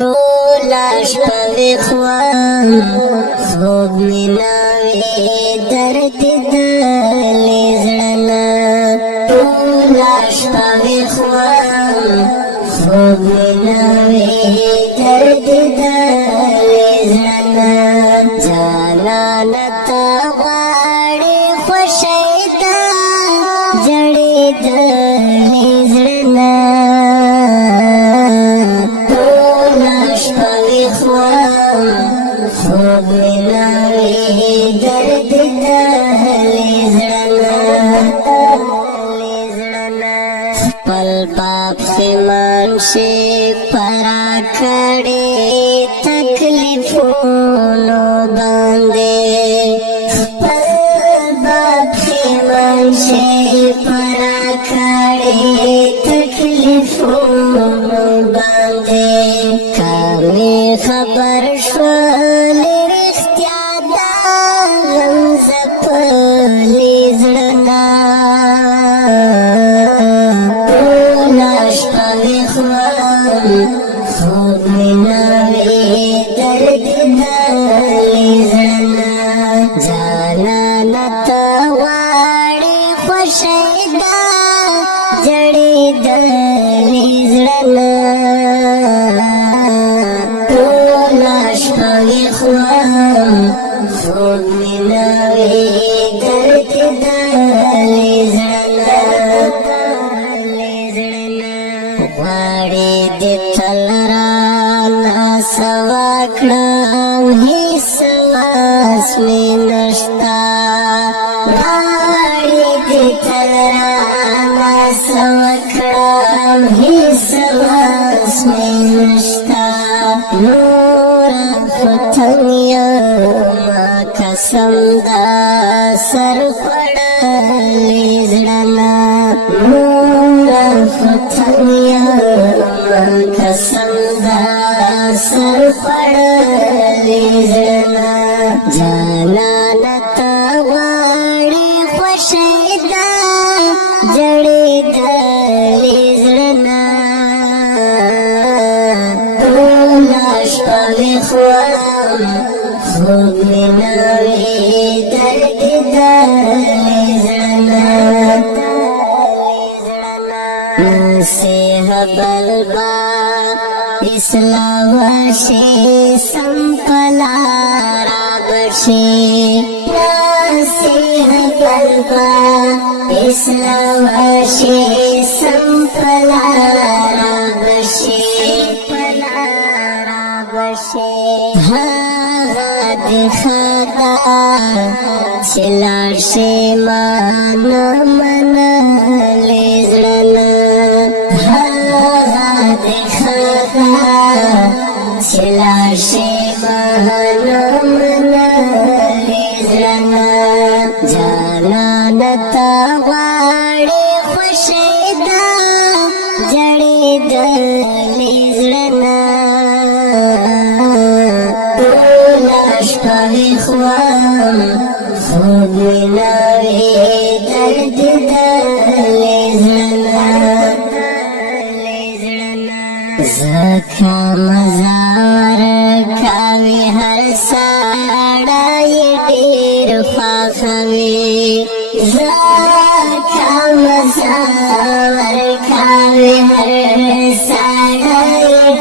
ټوله شپه ویښوم خوب مې نه وي درد دلی زړه نه ټوله شپه ویښوم خوب مې نه وي درد دلی زړه نه جانانه ته غواړې خوښۍ ده ژړېدلی زړه نه خوب مې نه وي درد دلی زړه نه خپل باپ پښېمان شي پرا کړې تکلیفونو باندې خپل باپ پښېمان شي پرا کړې تکلیفونو باندې کمې خبر شول رښتیا ده غم ځپلی زړه نه ټوله شپه ویښوم خوب مې نه وي درد دلی زړه نه جانانه ته غواړې خوښۍ ده ژړېدلی زړه نه خوب مې نه وي درد دلی زړه نه غواړې دې تل رانه سوا کړم هېڅ واس مې نشته غواړې دې تل رانه سوا کړم هېڅ واس مې نشته نوره فتن یمه قسم ده سر خوړلی زړه نه نوره فتن یمه قسم ده سر خوړلی زړه نه جانانه ته غواړې خوښۍ ده ژړېدلی زړه نه ټوله شپه ویښوم خوب مې نه وي درد دلی زړه نه نصیح بل به اصلاح وشي سم په لاره بشي نصیح بل به اصلاح وشي سم په لاره بشي هغه دې ښه ده چې لاړ شي ما نه منلی زړه نه هغه دې ښه ده چې لاړ شي ما نه منلی زړه نه جانانه ته غواړې خوښۍ ده ژړېدلی زړه نه شپه ویښوم خوب مې نه وي درد دلی زړه نه ځکه مزه ورکوي هر سړی ډېر خوښوي ځکه مزه ورکوي هر سړی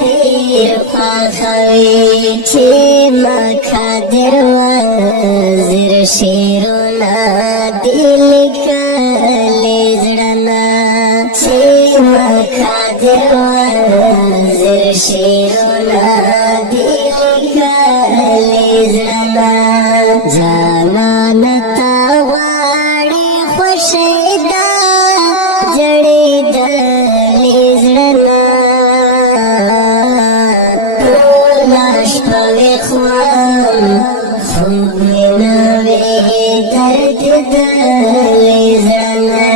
ډېر خوښوي چې مقادر وزیر شعرونه دې لیکلي زړه نه چې مقادر وزیر شعرونه دې لیکلي زړه نه جانانه ته غواړې خوښۍ ده ژړېدلی زړه نه ټوله شپه ویښوم خوب مې نه وي درد دلی زړه نه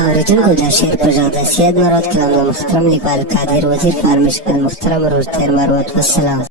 اوریدونکو دا شعر په غږ د سید مراد کلام د محترم لیکوال قادر وزیر فارمشکل محترم روز تیر مروت والسلام